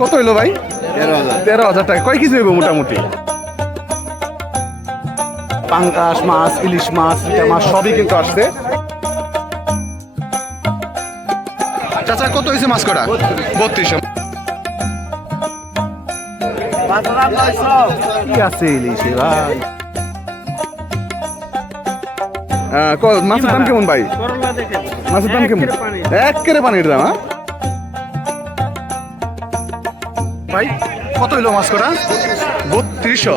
কত হইল ভাই? তেরো হাজার। টাকা। কয় কেজি হইব মোটামুটি? পাঙ্কাশ মাছ ইলিশ মাছ ইটা মাছ সবই কিন্তু আসছে। চাচা কত হয়েছে মাছ কটা? বত্রিশশো কি আছে ইলিশে ভাই? ক- মাছের দাম কেমন ভাই? মাছের দাম কেমন? এক কেরে পানির দাম হ্যাঁ? কত হইল মাছ কটা? বত্রিশশো।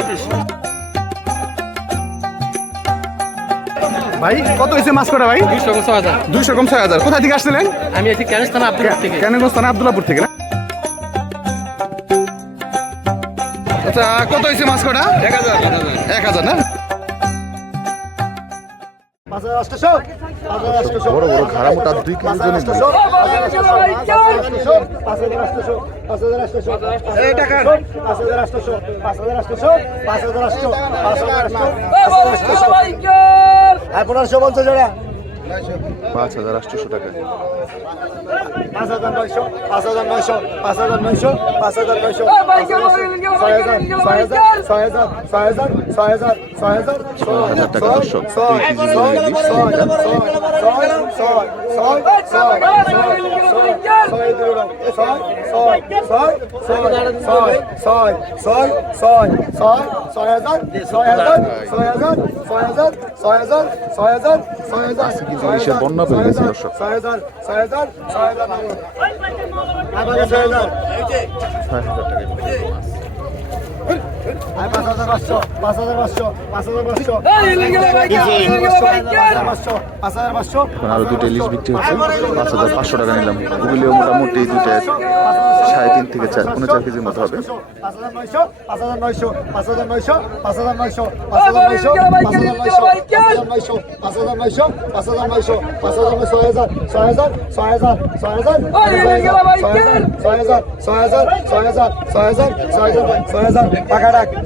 ভাই কত হয়েছে মাছ কটা ভাই? দুইশো ছয় হাজার। দুইশো কম ছয় হাজার। কোথায় থেকে আসছিলেন? আমি আছি ক্যানিস থানা আব্দুল থেকে। কেনগঞ্জ থানা আব্দুল্লাপুর থেকে না? আচ্ছা কত হয়েছে মাছ কটা? এক হাজার। এক হাজার না? বড় বড় ঘাড়া মোটা দুই কেজি জনের পনেরোশো পঞ্চাশ টাকা পাঁচ হাজার আটশোশো টাকা পাঁচ হাজার নয়শো পাঁচ হাজার নয়শো পাঁচ হাজার নয়শো পাঁচ হাজার নয়শো ছয় হাজার ছয় হাজার ছয় হাজার ছয় হাজার ছয় হাজার ছয় হাজার ছয় হাজার টাকা দর্শক দুই কেজি জনের ইলিশ ইলিশের বন্যা বেড়ে গেছে দর্শক। ছয় হাজার ছয় হাজার ছয় হাজার ছয় হাজার ছয় হাজার ছয় হাজার ছয় হাজার। কিন্তু সে বন্যা পেয়ে গেছে দর্শক। ছয় হাজার ছয় হাজার ছয় হাজার। ছয় হাজার টাকা। পাঁচ হাজার পাঁচশো পাঁচ হাজার পাঁচশো পাঁচ হাজার পাঁচশো পাঁচ হাজার পাঁচশো এখন আরও দুটো ইলিশ বিক্রি হচ্ছে পাঁচ হাজার পাঁচশো টাকা নিলাম ওগুলিও মোটামুটি দুটো সাড়ে তিন থেকে চার পনেরো চার কেজির মতো হবে পাঁচ হাজার নয়শো পাঁচ হাজার নয়শো পাঁচ হাজার নয়শো পাঁচ হাজার নয়শো পাঁচ হাজার নয়শো পাঁচ হাজার নয়শো পাঁচ হাজার নয়শো পাঁচ হাজার নয়শো ছয় হাজার হাজার ছয় হাজার ছয় হাজার ছয় হাজার ছয় হাজার ছয় হাজার ছয় হাজার ছয় হাজার ছয় হাজার টাকা রাখ ছয় হাজার ছয় হাজার ছয় হাজার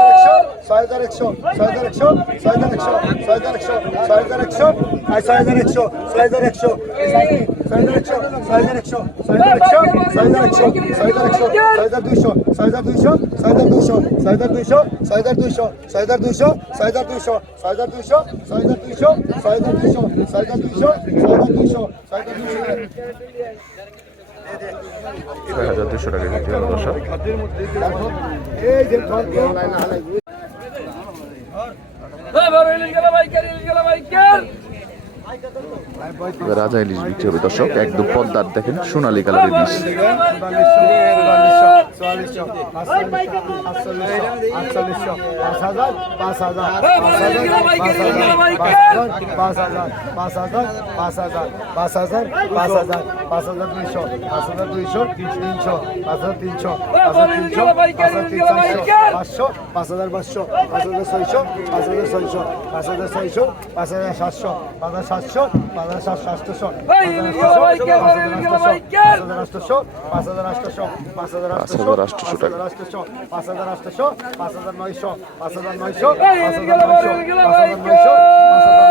ছয় হাজার একশো ছয় হাজার একশো ছয় হাজার একশো ছয় হাজার একশো ছয় হাজার একশো আর ছয় হাজার একশো ছয় হাজার একশো ছয় হাজার একশো ছয় হাজার একশো ছয় হাজার একশো ছয় হাজার একশো ছয় হাজার একশো ছয় হাজার দুইশো ছয় হাজার দুইশো ছয় হাজার দুইশো ছয় হাজার দুইশো ছয় হাজার দুইশো ছয় হাজার দুইশো ছয় হাজার দুইশো ছয় হাজার দুইশো ছয় হাজার দুইশো ছয় হাজার দুইশো ছয় হাজার দুইশো ছয় হাজার দুইশো ছয় হাজার দুইশো ছয় হাজার দুশো টাকা বিক্রি হলো দর্শক জয় ভারত ইলিশ গেলা বাইকার ইলিশ গেলা বাইকার রাজা ইলিশ বিক্রি হবে দর্শক একদম পদ্মার দেখেন সোনালি কালার ইলিশ পাঁচশো পাঁচ হাজার পাঁচশো পাঁচ হাজার ছয়শো পাঁচ হাজার ছয়শো পাঁচ হাজার ছয়শো পাঁচ হাজার সাতশো পাঁচ হাজার সাতশো পাঁচশো পাঁচ হাজার সাতশো আটশো পাঁচ হাজার আটশো পাঁচ হাজার আটশো পাঁচ হাজার আটশো পাঁচ হাজার আটশো পাঁচ হাজার আটশো পাঁচ হাজার নয়শো পাঁচ হাজার নয়শো পাঁচ হাজার নয়শো পাঁচ হাজার নয়শো পাঁচ হাজার নয়শো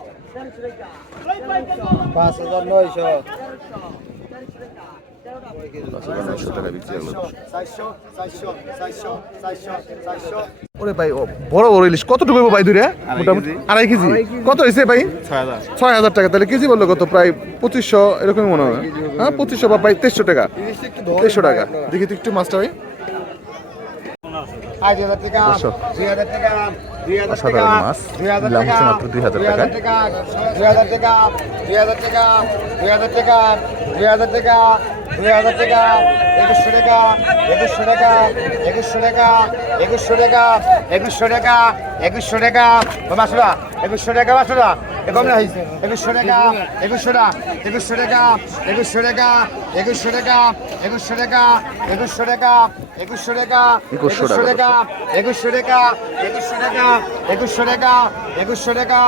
পাঁচ হাজার নয়শো। চারশো ওরে ভাই ও বড় বড় ইলিশ কতটুকু হইবো ভাই দূরে মোটামুটি আড়াই কেজি? কত হয়েছে ভাই? ছয় হাজার। টাকা। তাহলে কেজি বলল কত? প্রায় পঁচিশশো এরকমই মনে হয়। হ্যাঁ পঁচিশশো বা প্রায় তেইশশো টাকা। তেইশশো টাকা। দেখি তো একটু মাছটা ভাই। দুই হাজার টাকা। দুই হাজার টাকা। অসাধারণ টাকা মাছ। নিলাম টাকা হচ্ছে মাত্র 2000 দুই হাজার টাকা দুই হাজার টাকা দুই হাজার টাকা দুই হাজার টাকা দুই হাজার টাকা দুই হাজার টাকা একুশশো টাকা একুশশো টাকা একুশশো টাকা একুশশো টাকা একুশশো টাকা একুশশো টাকা বাসুরা একুশশো টাকা বাসুরা এরকম না হয়েছে একুশশো টাকা একুশশো টাকা একুশশো টাকা একুশশো টাকা একুশশো টাকা একুশশো টাকা একুশশো টাকা একুশশো টাকা একুশশো একুশশো টাকা। টাকা একুশশো টাকা একুশশো টাকা একুশশো টাকা একুশশো টাকা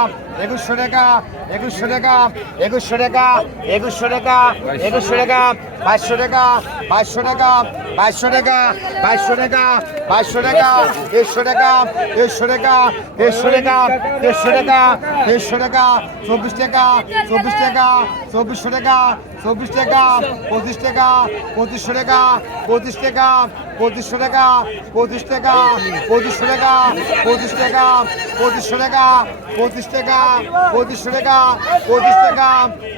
একুশশো টাকা একুশশো টাকা একুশশো টাকা একুশশো টাকা একুশশো টাকা বাইশশো টাকা বাইশশো টাকা বাইশশো টাকা বাইশশো টাকা বাইশশো টাকা, দেড়শো টাকা দেড়শো টাকা দেড়শো টাকা দেড়শো টাকা দেড়শো টাকা, চব্বিশ টাকা চব্বিশ টাকা, চব্বিশশো টাকা, চব্বিশ টাকা, পঁচিশ টাকা, পঁচিশশো টাকা, পঁচিশ টাকা, পঁচিশশো টাকা, পঁচিশ টাকা, পঁচিশশো টাকা, পঁচিশ টাকা, পঁচিশশো টাকা, পঁচিশ টাকা, পঁচিশশো টাকা পঁচিশ টাকা,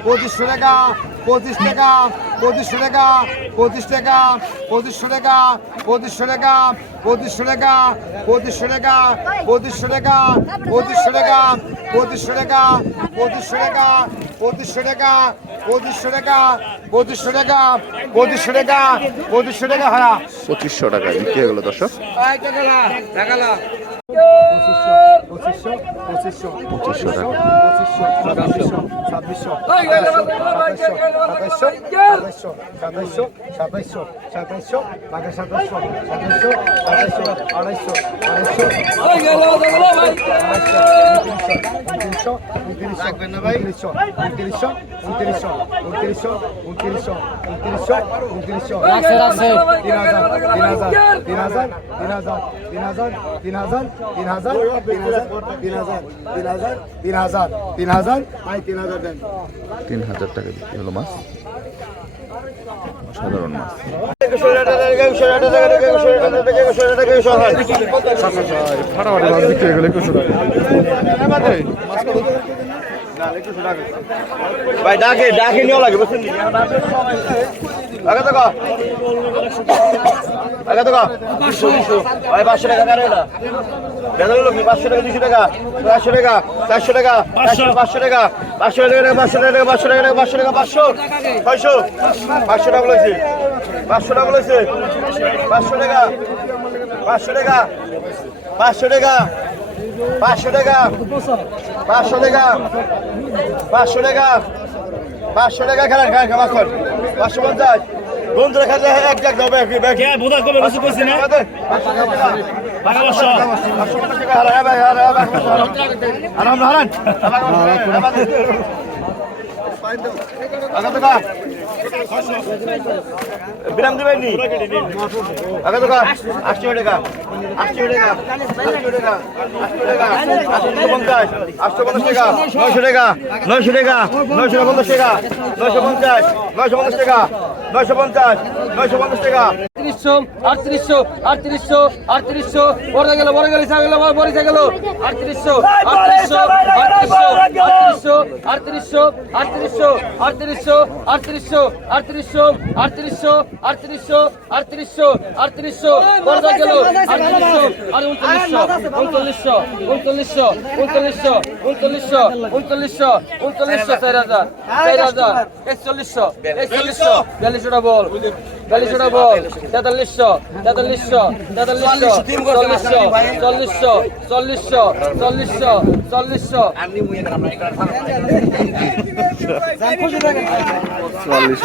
পঁচিশশো টাকা পঁচিশ টাকা পঁচিশশো টাকা পঁচিশ টাকা পঁচিশশো টাকা পঁচিশশো টাকা পঁচিশশো টাকা পঁচিশশো টাকা পঁচিশশো টাকা পঁচিশশো টাকা পঁচিশশো টাকা পঁচিশশো টাকা পঁচিশশো টাকা পঁচিশশো টাকা পঁচিশশো টাকা পঁচিশশো টাকা পঁচিশশো টাকা হারা পঁচিশশো টাকায় বিক্রি হয়ে গেল দর্শক পঁচিশশো পঁচিশশো পঁচিশশো টাকা ছাব্বিশশো ছাব্বিশশো সাতাইশশো সাতাইশশো সাতাইশশো সাতাইশশো বাঘা সাতাইশশো সাতাইশশো আড়াইশো আড়াইশো আড়াইশো উনত্রিশশো উনত্রিশশো উনত্রিশশো উনত্রিশশো উনত্রিশশো উনত্রিশশো উনত্রিশশো উনত্রিশশো। তিন হাজার তিন হাজার তিন হাজার তিন হাজার তিন হাজার তিন হাজার তিন হাজার তিন হাজার তিন হাজার তিন হাজার তিন হাজার তিন হাজার ভাই তিন হাজার দেন তিন হাজার টাকা বিক্রি হলো মাছ সাধারণ মাছ ফাটাফাটি মাছ বিক্রি হয়ে গেল ভাই, ডাকে ডাকে, নিও লাগে, বুঝছেন? আগে তো ভাই, পাঁচশো টাকা কারও টাকা চারশো টাকা চারশো টাকা, পাঁচশো টাকা পাঁচশো টাকা পাঁচশো টাকা পাঁচশো টাকা পাঁচশো টাকা, পাঁচশো। ছয়শো। পাঁচশো টাকা বলেছে। পাঁচশো টাকা বলেছে। পাঁচশো টাকা। পাঁচশো টাকা। পাঁচশো টাকা। পাঁচশো টাকা পাঁচশো টাকা পাঁচশো টাকা পাঁচশো টাকা খেলার খান খামাখন পাঁচশো পঞ্চাশ বন্ধুরা খেলে এক জাগ যাবে বোধা কবে রসু করছি না আরাম হারান বিরাম দেবেন নি আগা টাকা আটশো টাকা টাকা পঞ্চাশ আটশো পঞ্চাশ টাকা নয়শো টাকা নয়শো টাকা নয়শো পঞ্চাশ টাকা নয়শো পঞ্চাশ নয়শো পঞ্চাশ টাকা নয়শো পঞ্চাশ নয়শো পঞ্চাশ টাকা আটত্রিশশো আটত্রিশশো আটত্রিশশো আটত্রিশশো বড় গেল বড় গেল গেল বড় গেল আটত্রিশশো আটত্রিশশো আটত্রিশশো আটত্রিশশো আটত্রিশশো আটত্রিশশো আটত্রিশশো আটত্রিশশো আটত্রিশশো আটত্রিশশো আটত্রিশশো বড় গেল আটত্রিশশো আর উনচল্লিশশো উনচল্লিশশো উনচল্লিশশো উনচল্লিশশো উনচল্লিশশো উনচল্লিশশো উনচল্লিশশো চার হাজার চার হাজার একচল্লিশশো একচল্লিশশো বিয়াল্লিশশোটা বল বিয়াল্লিশশোটা বল তেতাল্লিশশো তেতাল্লিশশো তেতাল্লিশশো চল্লিশশো চল্লিশশো চল্লিশশো চল্লিশশো চল্লিশশো। বারোডিকা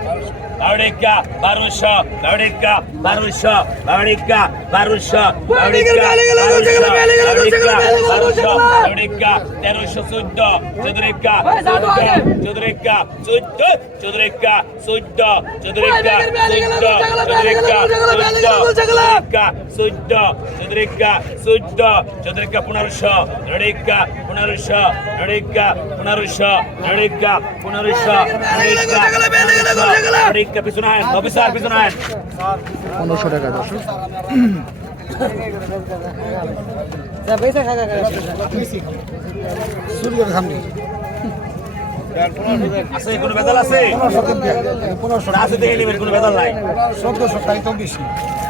Baurica, Barusha, Baurica, Barusha, Baurica, Barusha, Baurica, তেরোশো চোদ্দ চৌধুরিকা চৌধুরিকা চোদ্দ চৌধুরিকা চোদ্দ চৌধুরিকা চৌধুরিকা চোদ্দ চৌধুরিকা চোদ্দ চৌধুরিকা পনেরোশো নড়িকা পনেরোশো নড়িকা পনেরোশো নড়িকা পনেরোশো নড়িকা কে পিছনে আয়েন অফিসার পিছনে আয়েন। পনেরোশো টাকা দর্শক পয়সা খাগা খাগা সূর্যের সামনে। আছে কোনো বেদাল আছে আছে দেখে নেবেন কোনো বেদাল নাই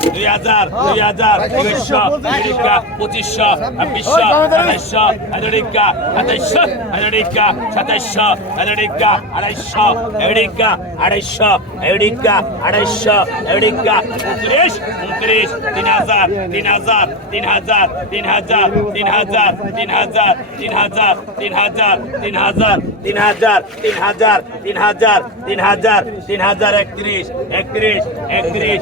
দুই হাজার দুই হাজার দুইশো আমেরিকা পঁচিশশো ছাব্বিশশো আঠাইশশো আমেরিকা আঠাইশশো আমেরিকা সাতাইশশো আমেরিকা আড়াইশো আমেরিকা আড়াইশো আমেরিকা আড়াইশো আমেরিকা উনত্রিশ উনত্রিশ তিন হাজার তিন হাজার তিন হাজার তিন হাজার তিন হাজার তিন হাজার তিন হাজার তিন হাজার তিন হাজার তিন হাজার তিন হাজার তিন হাজার তিন হাজার তিন হাজার একত্রিশ একত্রিশ একত্রিশ।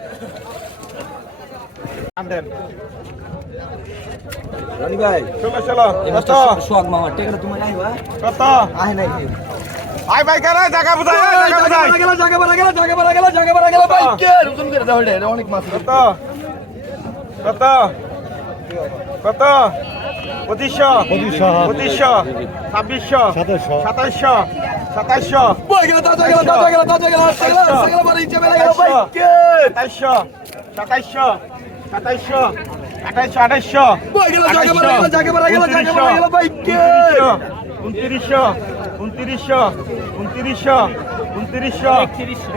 ভাই ভাই কেন জায়গা বোঝা জায়গা বোঝা গেল সাতাইশশো আঠাইশশো আঠাইশশো উনত্রিশশো উনত্রিশশো উনত্রিশশো উনত্রিশশো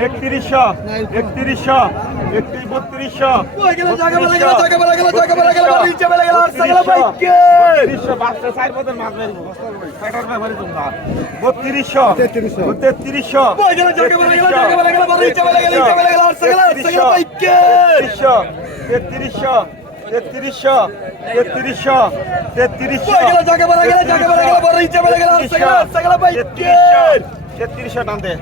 একত্রিশশো একত্রিশশো একত্রিশ বত্রিশশো বত্রিশশো তেত্রিশশো। তেত্রিশশো তেত্রিশশো তেত্রিশশো তেত্রিশশো তেত্রিশশো তেত্রিশশো টানতে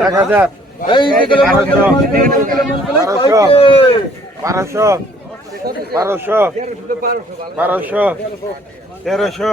এক হাজার বারোশো বারোশো বারোশো তেরোশো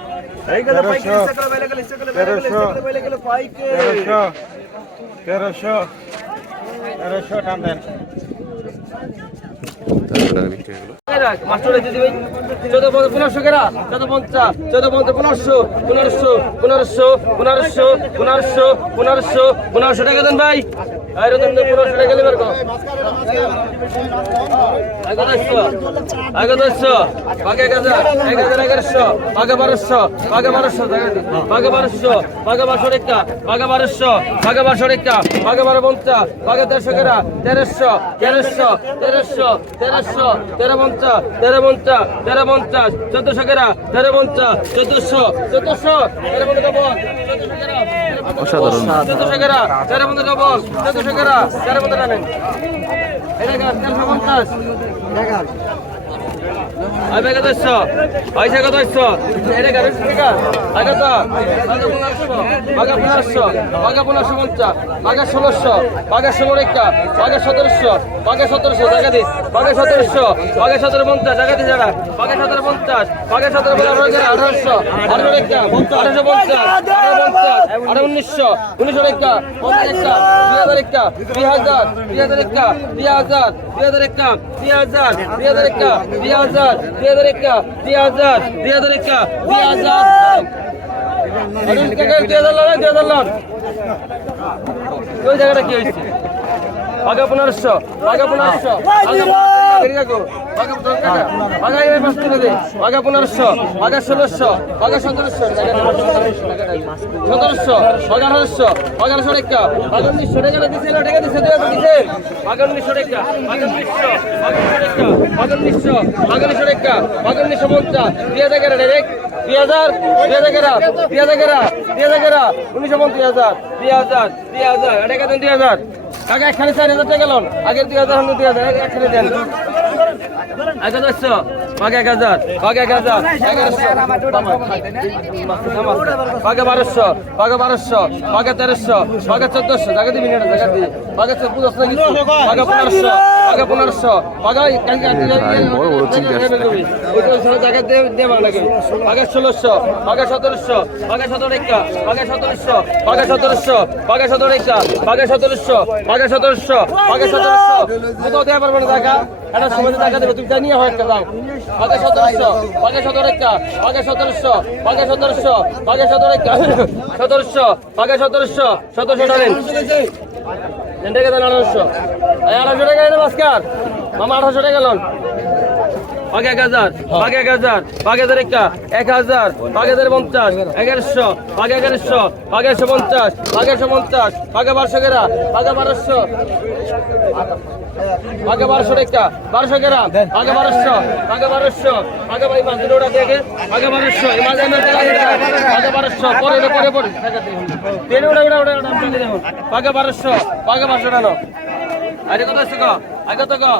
তেরোশো তেরোশো টান দেন। টাকা বিক্রি হলো চোদ্দ পনেরোশো কেরা চোদ্দ পঞ্চাশ চোদ্দ পঞ্চাশ পনেরোশো পনেরোশো পনেরোশো পনেরোশো পনেরোশো পনেরোশো পনেরোশো টাকা দেন ভাই আর রতন পনেরোশো টাকা কো এগারোশো এগারোশো বাঘে এক হাজার এক হাজার এগারোশো বাঘে বারোশো বাঘে বারোশো বাঘে বারোশো বাঘে বারোশো রেখা বাঘে বারোশো বাঘে বারোশো রেখা বাঘে বারো পঞ্চাশ বাঘে তেরোশো কেরা তেরোশো তেরোশো তেরোশো তেরোশো তেরো পঞ্চাশ তেরো পঞ্চাশ তেরো পঞ্চাশ চোদ্দশো কেরা তেরো পঞ্চাশ চোদ্দশো চোদ্দশো তেরো অসাধারণ। চোদ্দশো কেরা তেরো পঞ্চাশ ডবল চোদ্দশো কেরা তেরো পঞ্চাশ টানেন এটা তেরোশো পঞ্চাশ। আই বেগে দশশো পয়সা কত দশশো এটা গাড়ি টাকা আগে তো বাঘা পনেরোশো বাঘা পনেরোশো পঞ্চাশ, বাঘা ষোলোশো, বাঘা ষোলো রেখা, বাঘা সতেরোশো বাঘা সতেরোশো, জায়গা দিস। বাঘা সতেরোশো, বাঘা সতেরো পঞ্চাশ, জায়গা দিস জায়গা বাঘা সতেরো পঞ্চাশ, বাঘা সতেরো হাজার আঠারোশো, আঠারো রেখা, আঠারোশো পঞ্চাশ পঞ্চাশ, আঠারো উনিশশো উনিশশো রেখা, পঞ্চাশ রেখা, দুই হাজার রেখা, দুই হাজার হাজার রেখা, দুই হাজার দুই হাজার দুই হাজার রেখা দুই হাজার। দুই হাজার রেখা দুই হাজার জায়গাটা কি হয়েছে? বাঘা পনেরোশো বাঘা পনেরোশো। বাঘা পনেরোশো বাঘা ষোলোশো বাঘা সতেরোশো বাঘা আঠারোশো রেখা বাঘা উনিশশো রেখা দিচ্ছে না রেখা দিচ্ছে দুই উনিশশো বাঘা উনিশশো বাঘা উনিশশো রেখা বাঘা উনিশশো পঞ্চাশ, দুই হাজার এগারো ডাইরেক্ট দুই হাজার দুই হাজার এগারো, দুই হাজার এগারো, দুই হাজার এগারো, উনিশশো পঞ্চাশ হাজার, দুই হাজার দুই হাজার, এটা কেন দুই হাজার? আগে একখানে চার হাজার টাকা গেল আগের দুই হাজার দুই হাজার। একখানে দেন। এক বাঘ এক হাজার বাঘ এক হাজার বাঘে বারোশো বাঘে বারোশো বাঘে তেরোশো বাঘে চোদ্দশো জায়গা দিবি না জায়গা দিই বাঘে চোদ্দশো বাঘে পনেরোশো বাঘে পনেরোশো আসছে। জায়গা দিয়ে বাংলা বাঘে ষোলোশো বাঘে সতেরোশো বাঘে সতেরো একা বাঘে সতেরোশো বাঘে সতেরোশো বাঘে সতেরো একা বাঘে সতেরোশো বাঘে সতেরোশো বাঘে সতেরোশো কোথাও দেওয়া পারবে না টাকা একটা সমাজে টাকা দেবে। তুমি জানিয়ে হয় একটা দাও। পাকে সতেরোশো পাকে সতেরো একটা পাকে সতেরোশো পাকে সতেরোশো পাকে সতেরো একটা, সতেরোশো পাকে সতেরোশো সতেরোশো টাকা টাকা দেন আঠারোশো। আঠারোশো টাকা এনে মাস্কার। মামা আঠারোশো টাকা বাঘ এক হাজার বাঘ এক হাজার বাঘ হাজার একা এক হাজার বাঘ হাজার পঞ্চাশ, এগারোশো বাঘ এগারোশো বাঘ একশো পঞ্চাশ বাঘ একশো পঞ্চাশ বাঘে বারোশো গেরা বাঘে বারোশো। বাঘে বারোশো রেখা বারোশো গ্রাম বাঘে বারোশো বাঘে বারোশো বাঘে বাই মাছ দুটো দেখে বাঘে বারোশো বাঘে বারোশো, পরে পরে পরে। ট্রেনে ওটা ওটা ওটা বাঘে বারোশো বাঘে বারোশো টানো আরে কত গো? আগে তো আগে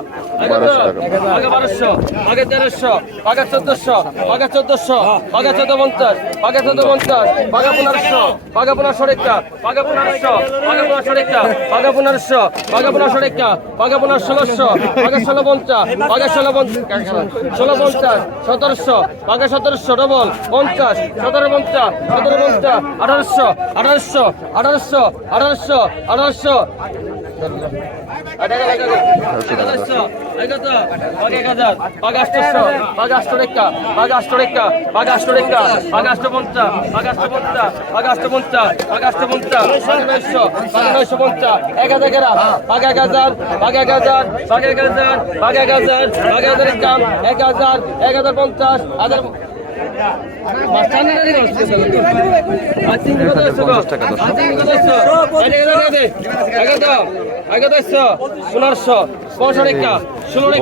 আগে বারোশো আগে তেরোশো আগে চোদ্দশো আগে চোদ্দশো আগে চোদ্দ পঞ্চাশ আগে চোদ্দ পঞ্চাশ আগে পনেরোশো আগে পনেরোশো রেখা আগে পনেরোশো আগে পনেরোশো রেখা আগে পনেরোশো আগে পনেরোশো রেখা আগে পনেরো ষোলোশো আগে ষোলো পঞ্চাশ আগে ষোলো পঞ্চাশ ষোলো পঞ্চাশ সতেরোশো আগে সতেরোশো ডবল পঞ্চাশ সতেরো পঞ্চাশ সতেরো পঞ্চাশ আঠারোশো আঠারোশো আঠারোশো আঠারোশো আঠারোশো। এক হাজার গেরা বাঘ এক হাজার বাঘ এক হাজার বাঘ এক হাজার বাঘ এক হাজার বাঘ এক হাজার এক হাজার এক হাজার পঞ্চাশ হাজার পনেরোশো পনেরোশো রেখা ষোলো রেখা।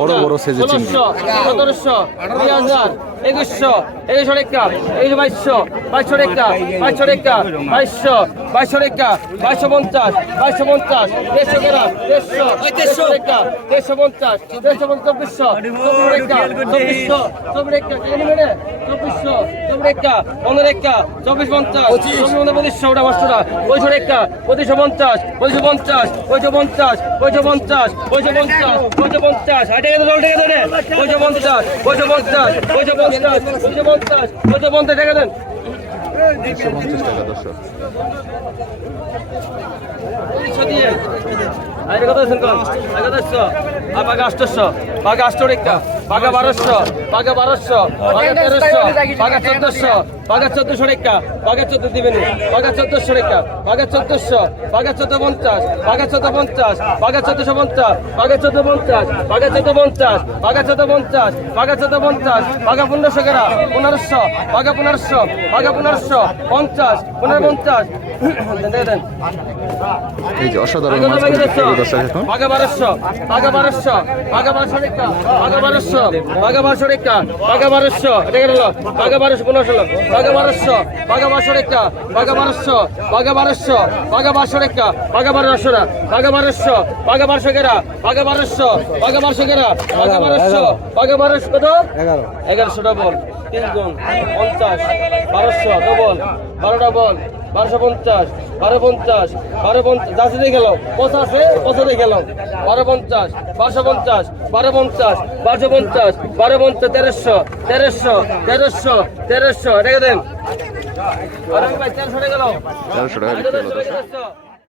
ষোলোশো সতেরোশো দুই হাজার একুশশো একুশশো রেখা একুশ বাইশশো বাইশশো রেখা বাইশশো রেখা বাইশশো বাইশশো রেখা বাইশশো পঞ্চাশ বাইশশো পঞ্চাশ দেড়শো গ্রাম দেড়শো দেড়শো রেখা দেড়শো পঞ্চাশ দেড়শো পঞ্চাশ চব্বিশশো চব্বিশ রেখা চব্বিশশো চব্বিশ রেখা চব্বিশশো চব্বিশ রেখা পনেরো রেখা চব্বিশ পঞ্চাশ পঁচিশশো ওটা পাঁচশোটা পঁচিশশো রেখা পঁচিশশো পঞ্চাশ পঁচিশশো পঞ্চাশ পঁচিশশো পঞ্চাশ পঁচিশশো পঞ্চাশ পঁচিশশো পঞ্চাশ পঁচিশশো পঞ্চাশ আটে দেন পঁচিশশো পঞ্চাশ পঁচিশশো পঞ্চাশ পঁচিশশো পঞ্চাশ পঁচিশশো পঞ্চাশ পঁচিশশো পঞ্চাশ ঠেকে দেন একশো পঞ্চাশ আরে কত কম আগে বাঘা আটশোশো বাঘা আটশো রেখা বাঘা বারোশো। বাঘা বারোশো। বাঘা তেরোশো। বাঘা চোদ্দশো। বাঘা চোদ্দশো রেখা বাঘা চোদ্দ দিবেন বাঘা চোদ্দশো রেখা বাঘা চোদ্দশো। বাঘা চোদ্দ পঞ্চাশ বাঘা চোদ্দ পঞ্চাশ বাঘা চোদ্দশো পঞ্চাশ। বাঘা চোদ্দ পঞ্চাশ বাঘা চোদ্দ পঞ্চাশ বাঘা চোদ্দ পঞ্চাশ বাঘা চোদ্দ পঞ্চাশ বাঘা পনেরোশো গেরা। পনেরোশো। বাঘা পনেরোশো। বাঘা পনেরোশো। পঞ্চাশ। পনেরো পঞ্চাশ এই যে অসাধারণ মাছ দর্শক এখন বাঘা বারোশো বাঘা বারোশো বাঘা বারোশো রেখা বাঘা বারোশো বাঘা বারোশো রেখা বাঘা বারোশো এটা গেল বাঘা বারোশো পনেরোশো বাঘা বারোশো বাঘা বারোশো রেখা বাঘা বারোশো বাঘা বারোশো বাঘা বারোশো রেখা বাঘা বারোশো না বাঘা বারোশো বাঘা বারোশো গেরা বাঘা বারোশো বাঘা বারোশো কত এগারো এগারোশো ডবল তিন গুণ পঞ্চাশ বারোশো ডবল বারোটা বল বারোশো পঞ্চাশ বারো পঞ্চাশ বারো পঞ্চাশ দাসি দিয়ে গেল পঁচাশে পঁচাশে গেল বারো পঞ্চাশ বারোশো পঞ্চাশ বারো পঞ্চাশ বারোশো পঞ্চাশ বারো পঞ্চাশ তেরোশো তেরোশো তেরোশো তেরোশো রেখে দেন? তেরোশো টাকা